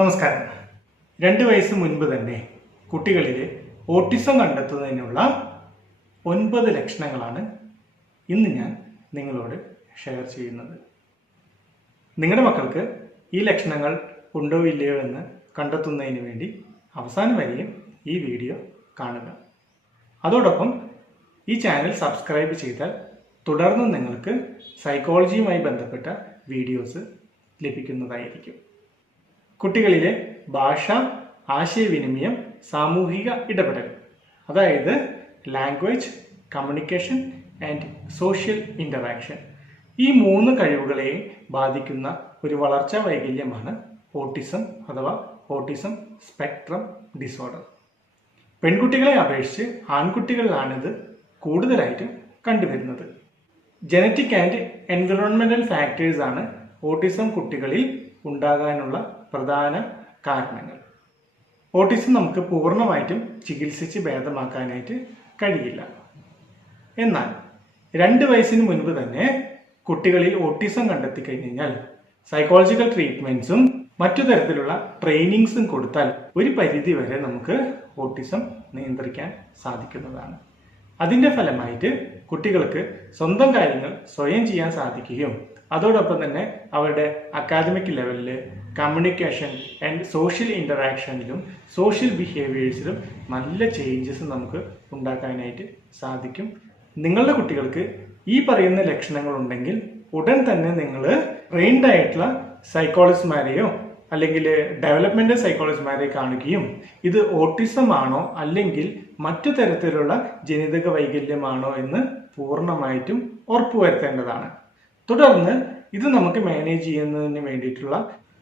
നമസ്കാരം. 2 വയസ്സ് മുൻപ് തന്നെ കുട്ടികളിൽ ഓട്ടിസം കണ്ടെത്തുന്നതിനുള്ള 9 ലക്ഷണങ്ങളാണ് ഇന്ന് ഞാൻ നിങ്ങളോട് ഷെയർ ചെയ്യുന്നത്. നിങ്ങളുടെ മക്കൾക്ക് ഈ ലക്ഷണങ്ങൾ ഉണ്ടോ ഇല്ലയോ എന്ന് കണ്ടെത്തുന്നതിന് വേണ്ടി അവസാനം വരെയും ഈ വീഡിയോ കാണുക. അതോടൊപ്പം ഈ ചാനൽ സബ്സ്ക്രൈബ് ചെയ്താൽ തുടർന്നും നിങ്ങൾക്ക് സൈക്കോളജിയുമായി ബന്ധപ്പെട്ട വീഡിയോസ് ലഭിക്കുന്നതായിരിക്കും. കുട്ടികളിലെ ഭാഷ, ആശയവിനിമയം, സാമൂഹിക ഇടപെടൽ, അതായത് language, communication and social interaction, ഈ 3 കഴിവുകളെയും ബാധിക്കുന്ന ഒരു വളർച്ചാ വൈകല്യമാണ് ഓട്ടിസം അഥവാ ഓട്ടിസം സ്പെക്ട്രം ഡിസോർഡർ. പെൺകുട്ടികളെ അപേക്ഷിച്ച് ആൺകുട്ടികളിലാണിത് കൂടുതലായിട്ടും കണ്ടുവരുന്നത്. ജനറ്റിക് ആൻഡ് എൻവിറോൺമെന്റൽ ഫാക്ടേഴ്സ് ആണ് ഓട്ടിസം കുട്ടികളിൽ ഉണ്ടാകാനുള്ള പ്രധാന കാരണങ്ങൾ. ഓട്ടിസം നമുക്ക് പൂർണ്ണമായിട്ടും ചികിത്സിച്ച് ഭേദമാക്കാനായിട്ട് കഴിയില്ല. എന്നാൽ 2 വയസ്സിന് മുൻപ് തന്നെ കുട്ടികളിൽ ഓട്ടിസം കണ്ടെത്തി കഴിഞ്ഞാൽ സൈക്കോളജിക്കൽ ട്രീറ്റ്മെന്റ്സും മറ്റു തരത്തിലുള്ള ട്രെയിനിങ്സും കൊടുത്താൽ ഒരു പരിധി വരെ നമുക്ക് ഓട്ടിസം നിയന്ത്രിക്കാൻ സാധിക്കുന്നതാണ്. അതിൻ്റെ ഫലമായിട്ട് കുട്ടികൾക്ക് സ്വന്തം കാര്യങ്ങൾ സ്വയം ചെയ്യാൻ സാധിക്കുകയും അതോടൊപ്പം തന്നെ അവരുടെ അക്കാദമിക് ലെവലിൽ കമ്മ്യൂണിക്കേഷൻ ആൻഡ് സോഷ്യൽ ഇൻ്ററാക്ഷനിലും സോഷ്യൽ ബിഹേവിയേഴ്സിലും നല്ല ചേഞ്ചസ് നമുക്ക് ഉണ്ടാക്കാനായിട്ട് സാധിക്കും. നിങ്ങളുടെ കുട്ടികൾക്ക് ഈ പറയുന്ന ലക്ഷണങ്ങൾ ഉണ്ടെങ്കിൽ ഉടൻ തന്നെ നിങ്ങൾ ട്രെയിൻഡ് ആയിട്ടുള്ള സൈക്കോളജിസ്റ്റുമാരെയോ അല്ലെങ്കിൽ ഡെവലപ്മെന്റൽ സൈക്കോളജിസ്റ്റുമാരെ കാണുകയും ഇത് ഓട്ടിസം ആണോ അല്ലെങ്കിൽ മറ്റു തരത്തിലുള്ള ജനിതക വൈകല്യമാണോ എന്ന് പൂർണ്ണമായിട്ടും ഉറപ്പുവരുത്തേണ്ടതാണ്. തുടർന്ന് ഇത് നമുക്ക് മാനേജ് ചെയ്യുന്നതിന് വേണ്ടിയിട്ടുള്ള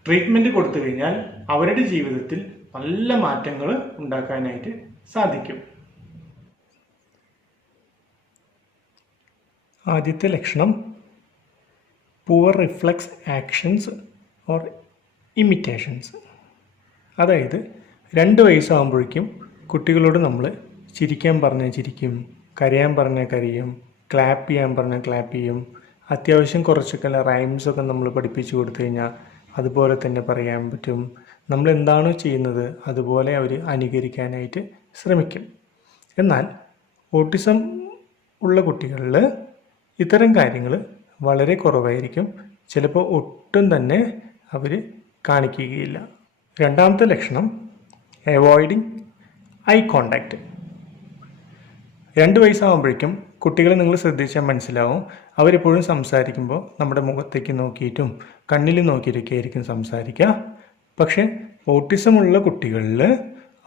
ട്രീറ്റ്മെന്റ് കൊടുത്തു കഴിഞ്ഞാൽ അവരുടെ ജീവിതത്തിൽ നല്ല മാറ്റങ്ങൾ ഉണ്ടാക്കാനായിട്ട് സാധിക്കും. ആദ്യത്തെ ലക്ഷണം poor reflex actions or imitations. അതായത് 2 വയസ്സാകുമ്പോഴേക്കും കുട്ടികളോട് നമ്മൾ ചിരിക്കാൻ പറഞ്ഞാൽ ചിരിക്കും, കരയാൻ പറഞ്ഞാൽ കരയും, ക്ലാപ്പ് ചെയ്യാൻ പറഞ്ഞാൽ ക്ലാപ്പ് ചെയ്യും. അത്യാവശ്യം കുറച്ചൊക്കെ റൈംസൊക്കെ നമ്മൾ പഠിപ്പിച്ചു കൊടുത്തു കഴിഞ്ഞാൽ അതുപോലെ തന്നെ പറയാൻ പറ്റും. നമ്മൾ എന്താണോ ചെയ്യുന്നത് അതുപോലെ അവർ അനുകരിക്കാനായിട്ട് ശ്രമിക്കും. എന്നാൽ ഓട്ടിസം ഉള്ള കുട്ടികളിൽ ഇത്തരം കാര്യങ്ങൾ വളരെ കുറവായിരിക്കും. ചിലപ്പോൾ ഒട്ടും തന്നെ അവർ കാണിക്കുകയില്ല. രണ്ടാമത്തെ ലക്ഷണം അവോയ്ഡിങ് ഐ കോണ്ടാക്റ്റ്. 2 വയസ്സാകുമ്പോഴേക്കും കുട്ടികളെ നിങ്ങൾ ശ്രദ്ധിച്ചാൽ മനസ്സിലാവും, അവരെപ്പോഴും സംസാരിക്കുമ്പോൾ നമ്മുടെ മുഖത്തേക്ക് നോക്കിയിട്ടും കണ്ണിൽ നോക്കിയിട്ടൊക്കെ ആയിരിക്കും സംസാരിക്കുക. പക്ഷേ ഓട്ടിസമുള്ള കുട്ടികളിൽ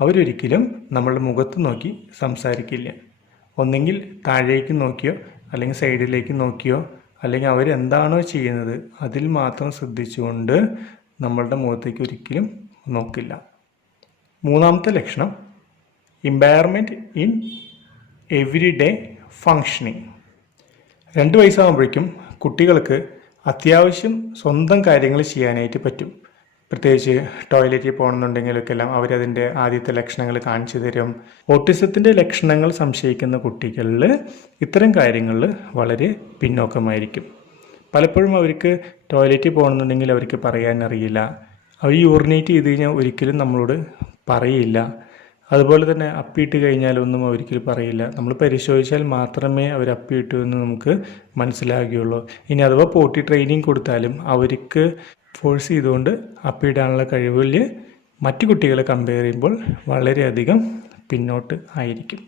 അവരൊരിക്കലും നമ്മളുടെ മുഖത്ത് നോക്കി സംസാരിക്കില്ല. ഒന്നെങ്കിൽ താഴേക്ക് നോക്കിയോ അല്ലെങ്കിൽ സൈഡിലേക്ക് നോക്കിയോ അല്ലെങ്കിൽ അവരെന്താണോ ചെയ്യുന്നത് അതിൽ മാത്രം ശ്രദ്ധിച്ചുകൊണ്ട് നമ്മളുടെ മുഖത്തേക്ക് ഒരിക്കലും നോക്കില്ല. മൂന്നാമത്തെ ലക്ഷണം impairment in every day functioning. 2 വയസ്സാകുമ്പോഴേക്കും കുട്ടികൾക്ക് അത്യാവശ്യം സ്വന്തം കാര്യങ്ങൾ ചെയ്യാനായിട്ട് പറ്റും. പ്രത്യേകിച്ച് ടോയ്ലറ്റിൽ പോകണമെന്നുണ്ടെങ്കിലൊക്കെ എല്ലാം അവരതിൻ്റെ ആദ്യത്തെ ലക്ഷണങ്ങൾ കാണിച്ചു തരും. ഓട്ടിസത്തിൻ്റെ ലക്ഷണങ്ങൾ സംശയിക്കുന്ന കുട്ടികളിൽ ഇത്തരം കാര്യങ്ങളിൽ വളരെ പിന്നോക്കമായിരിക്കും. പലപ്പോഴും അവർക്ക് ടോയ്ലറ്റിൽ പോകണമെന്നുണ്ടെങ്കിൽ അവർക്ക് പറയാനറിയില്ല. അവർ യൂറിനേറ്റ് ചെയ്ത് കഴിഞ്ഞാൽ ഒരിക്കലും നമ്മളോട് പറയില്ല. അതുപോലെ തന്നെ അപ്പിയിട്ട് കഴിഞ്ഞാലൊന്നും ഒരിക്കലും പറയില്ല. നമ്മൾ പരിശോധിച്ചാൽ മാത്രമേ അവർ അപ്പിയിട്ടു എന്ന് നമുക്ക് മനസ്സിലാകുകയുള്ളൂ. ഇനി അഥവാ പോട്ടി ട്രെയിനിങ് കൊടുത്താലും അവർക്ക് ഫോഴ്സ് ചെയ്തുകൊണ്ട് അപ്പിയിടാനുള്ള കഴിവിൽ മറ്റു കുട്ടികളെ കമ്പയർ ചെയ്യുമ്പോൾ വളരെയധികം പിന്നോട്ട് ആയിരിക്കും.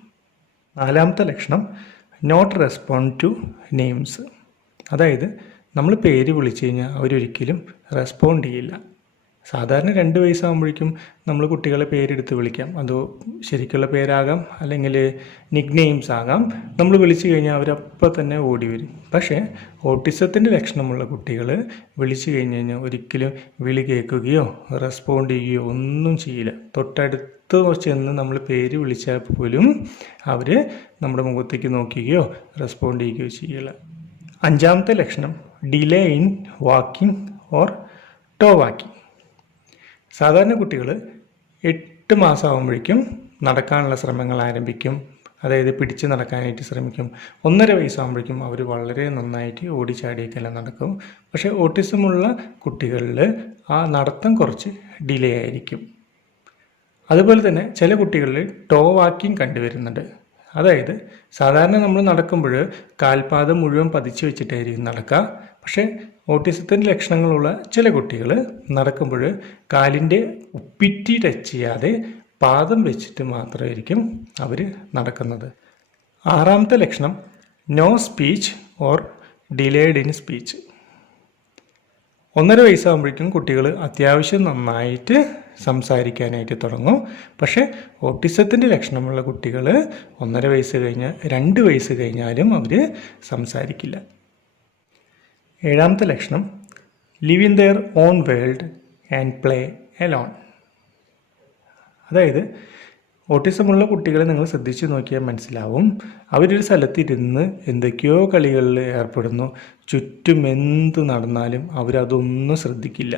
നാലാമത്തെ ലക്ഷണം നോട്ട് റെസ്പോണ്ട് ടു നെയിംസ്. അതായത് നമ്മൾ പേര് വിളിച്ചു കഴിഞ്ഞാൽ അവരൊരിക്കലും റെസ്പോണ്ട് ചെയ്യില്ല. സാധാരണ 2 വയസ്സാകുമ്പോഴേക്കും നമ്മൾ കുട്ടികളെ പേരെടുത്ത് വിളിക്കാം. അത് ശരിക്കുള്ള പേരാകാം അല്ലെങ്കിൽ നിക് നെയിംസ് ആകാം. നമ്മൾ വിളിച്ചു കഴിഞ്ഞാൽ അവരപ്പോൾ തന്നെ ഓടി വരും. പക്ഷേ ഓട്ടിസത്തിൻ്റെ ലക്ഷണമുള്ള കുട്ടികൾ വിളിച്ചു കഴിഞ്ഞ് കഴിഞ്ഞാൽ ഒരിക്കലും വിളി കേൾക്കുകയോ റെസ്പോണ്ട് ചെയ്യുകയോ ഒന്നും ചെയ്യില്ല. തൊട്ടടുത്ത് ചെന്ന് നമ്മൾ പേര് വിളിച്ചാൽ പോലും അവർ നമ്മുടെ മുഖത്തേക്ക് നോക്കുകയോ റെസ്പോണ്ട് ചെയ്യുകയോ ചെയ്യില്ല. അഞ്ചാമത്തെ ലക്ഷണം delay in walking or toe walking. സാധാരണ കുട്ടികൾ 8 മാസമാകുമ്പോഴേക്കും നടക്കാനുള്ള ശ്രമങ്ങൾ ആരംഭിക്കും. അതായത് പിടിച്ച് നടക്കാനായിട്ട് ശ്രമിക്കും. 1.5 വയസ്സാകുമ്പോഴേക്കും അവർ വളരെ നന്നായിട്ട് ഓടിച്ചാടിയൊക്കെല്ലാം നടക്കും. പക്ഷേ ഓട്ടിസമുള്ള കുട്ടികളിൽ ആ നടത്തം കുറച്ച് ഡിലേ ആയിരിക്കും. അതുപോലെ തന്നെ ചില കുട്ടികളിൽ ടോ വാക്കിംഗ് കണ്ടുവരുന്നുണ്ട്. അതായത് സാധാരണ നമ്മൾ നടക്കുമ്പോൾ കാൽപാദം മുഴുവൻ പതിച്ചു വെച്ചിട്ടായിരിക്കും നടക്കുക. പക്ഷേ ഓട്ടിസത്തിൻ്റെ ലക്ഷണങ്ങളുള്ള ചില കുട്ടികൾ നടക്കുമ്പോൾ കാലിൻ്റെ ഉപ്പിറ്റി ടച്ച് ചെയ്യാതെ പാദം വെച്ചിട്ട് മാത്രമായിരിക്കും അവർ നടക്കുന്നത്. ആറാമത്തെ ലക്ഷണം no speech or delayed in speech. 1.5 വയസ്സാകുമ്പോഴേക്കും കുട്ടികൾ അത്യാവശ്യം നന്നായിട്ട് സംസാരിക്കാനായിട്ട് തുടങ്ങും. പക്ഷേ ഓട്ടിസത്തിൻ്റെ ലക്ഷണമുള്ള കുട്ടികൾ 1.5 വയസ്സ് കഴിഞ്ഞാൽ 2 വയസ്സ് കഴിഞ്ഞാലും അവർ സംസാരിക്കില്ല. 7ാമത്തെ ലക്ഷണം live in their own world and play alone. അതായത് ഓട്ടിസമുള്ള കുട്ടികളെ നിങ്ങൾ ശ്രദ്ധിച്ച് നോക്കിയാൽ മനസ്സിലാവും, അവരൊരു സ്ഥലത്തിരുന്ന് എന്തൊക്കെയോ കളികളിൽ ഏർപ്പെടുന്നു. ചുറ്റും എന്ത് നടന്നാലും അവരതൊന്നും ശ്രദ്ധിക്കില്ല.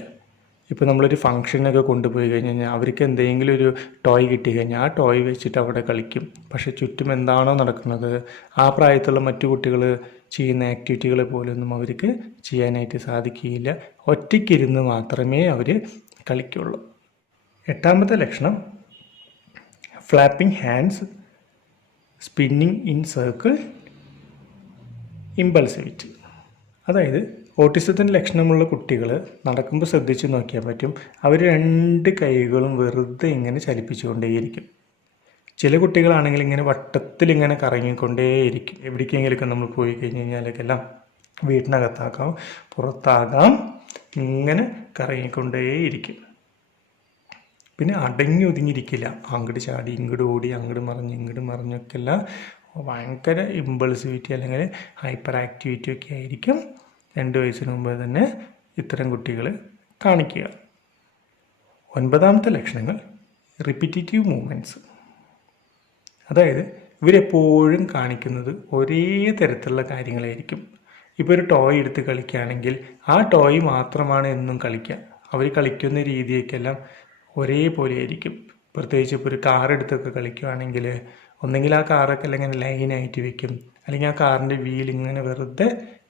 ഇപ്പോൾ നമ്മളൊരു ഫംഗ്ഷനൊക്കെ കൊണ്ടുപോയി കഴിഞ്ഞാൽ അവർക്ക് എന്തെങ്കിലും ഒരു ടോയ് കിട്ടി കഴിഞ്ഞാൽ ആ ടോയ് വെച്ചിട്ട് അവിടെ കളിക്കും. പക്ഷേ ചുറ്റും എന്താണോ നടക്കുന്നത് ആ പ്രായത്തിലുള്ള മറ്റു കുട്ടികൾ ചെയ്യുന്ന ആക്ടിവിറ്റികൾ പോലൊന്നും അവർക്ക് ചെയ്യാനായിട്ട് സാധിക്കുകയില്ല. ഒറ്റയ്ക്കിരുന്ന് മാത്രമേ അവർ കളിക്കുള്ളൂ. 8ാമത്തെ ലക്ഷണം flapping hands, spinning in circle, impulsivity. അതായത് ഓട്ടിസത്തിൻ്റെ ലക്ഷണമുള്ള കുട്ടികൾ നടക്കുമ്പോൾ ശ്രദ്ധിച്ച് നോക്കിയാൽ പറ്റും, അവർ 2 കൈകളും വെറുതെ ഇങ്ങനെ ചലിപ്പിച്ചുകൊണ്ടേയിരിക്കും. ചില കുട്ടികളാണെങ്കിൽ ഇങ്ങനെ വട്ടത്തിൽ ഇങ്ങനെ കറങ്ങിക്കൊണ്ടേയിരിക്കും. എവിടേക്കെങ്കിലുമൊക്കെ നമ്മൾ പോയി കഴിഞ്ഞ് കഴിഞ്ഞാലൊക്കെല്ലാം വീട്ടിനകത്താക്കാം പുറത്താകാം ഇങ്ങനെ കറങ്ങിക്കൊണ്ടേയിരിക്കും. പിന്നെ അടങ്ങി ഒതുങ്ങിയിരിക്കില്ല. അങ്ങോട്ട് ചാടി ഇങ്ങോട്ട് ഓടി അങ്ങോട്ട് മറിഞ്ഞൊക്കെ എല്ലാം ഭയങ്കര ഇമ്പൾസിവിറ്റി അല്ലെങ്കിൽ ഹൈപ്പർ ആക്ടിവിറ്റി ഒക്കെ ആയിരിക്കും 2 വയസ്സിന് മുമ്പ് തന്നെ ഇത്തരം കുട്ടികൾ കാണിക്കുക. 9ാമത്തെ ലക്ഷണങ്ങൾ റിപ്പീറ്റേറ്റീവ് മൂവ്മെൻറ്റ്സ്. അതായത് ഇവരെപ്പോഴും കാണിക്കുന്നത് ഒരേ തരത്തിലുള്ള കാര്യങ്ങളായിരിക്കും. ഇപ്പോൾ ഒരു ടോയ് എടുത്ത് കളിക്കുകയാണെങ്കിൽ ആ ടോയ് മാത്രമാണ് എന്നും കളിക്കുക. അവർ കളിക്കുന്ന രീതിയൊക്കെല്ലാം ഒരേപോലെ ആയിരിക്കും. പ്രത്യേകിച്ച് ഇപ്പോൾ ഒരു കാർ എടുത്തൊക്കെ കളിക്കുകയാണെങ്കിൽ ഒന്നെങ്കിൽ ആ കാറൊക്കെ അല്ലെങ്കിൽ ലൈനായിട്ട് വെക്കും, അല്ലെങ്കിൽ ആ കാറിൻ്റെ വീൽ ഇങ്ങനെ വെറുതെ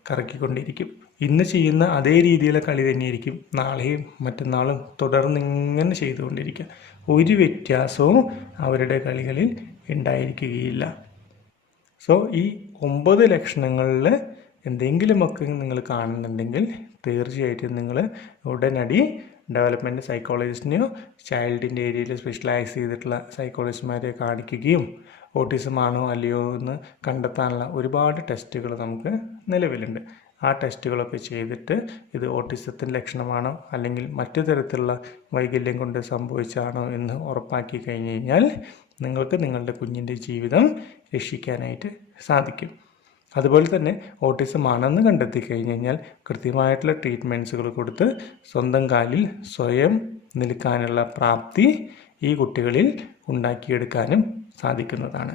കറക്കിക്കൊണ്ടിരിക്കും. ഇന്ന് ചെയ്യുന്ന അതേ രീതിയിലുള്ള കളി തന്നെയായിരിക്കും നാളെയും മറ്റന്നാളും തുടർന്ന് ഇങ്ങനെ ചെയ്തുകൊണ്ടിരിക്കുക. ഒരു വ്യത്യാസവും അവരുടെ കളികളിൽ ഉണ്ടായിരിക്കുകയില്ല. സോ ഈ 9 ലക്ഷണങ്ങളിൽ എന്തെങ്കിലുമൊക്കെ നിങ്ങൾ കാണുന്നുണ്ടെങ്കിൽ തീർച്ചയായിട്ടും നിങ്ങൾ ഉടനടി ഡെവലപ്മെൻറ്റ് സൈക്കോളജിസ്റ്റിനെയോ ചൈൽഡിൻ്റെ ഏരിയയിൽ സ്പെഷ്യലൈസ് ചെയ്തിട്ടുള്ള സൈക്കോളജിസ്റ്റുമാരെ കാണിക്കുകയും ഓട്ടിസം ആണോ അല്ലയോ എന്ന് കണ്ടെത്താനുള്ള ഒരുപാട് ടെസ്റ്റുകൾ നമുക്ക് നിലവിലുണ്ട്. ആ ടെസ്റ്റുകളൊക്കെ ചെയ്തിട്ട് ഇത് ഓട്ടിസത്തിൻ്റെ ലക്ഷണമാണോ അല്ലെങ്കിൽ മറ്റു തരത്തിലുള്ള വൈകല്യം കൊണ്ട് സംഭവിച്ചാണോ എന്ന് ഉറപ്പാക്കി കഴിഞ്ഞ് കഴിഞ്ഞാൽ നിങ്ങൾക്ക് നിങ്ങളുടെ കുഞ്ഞിൻ്റെ ജീവിതം രക്ഷിക്കാനായിട്ട് സാധിക്കും. അതുപോലെ തന്നെ ഓട്ടിസം ആണെന്ന് കണ്ടെത്തി കഴിഞ്ഞ് കഴിഞ്ഞാൽ കൃത്യമായിട്ടുള്ള ട്രീറ്റ്മെൻറ്റ്സുകൾ കൊടുത്ത് സ്വന്തം കാലിൽ സ്വയം നിൽക്കാനുള്ള പ്രാപ്തി ഈ കുട്ടികളിൽ ഉണ്ടാക്കിയെടുക്കാനും സാധിക്കുന്നതാണ്.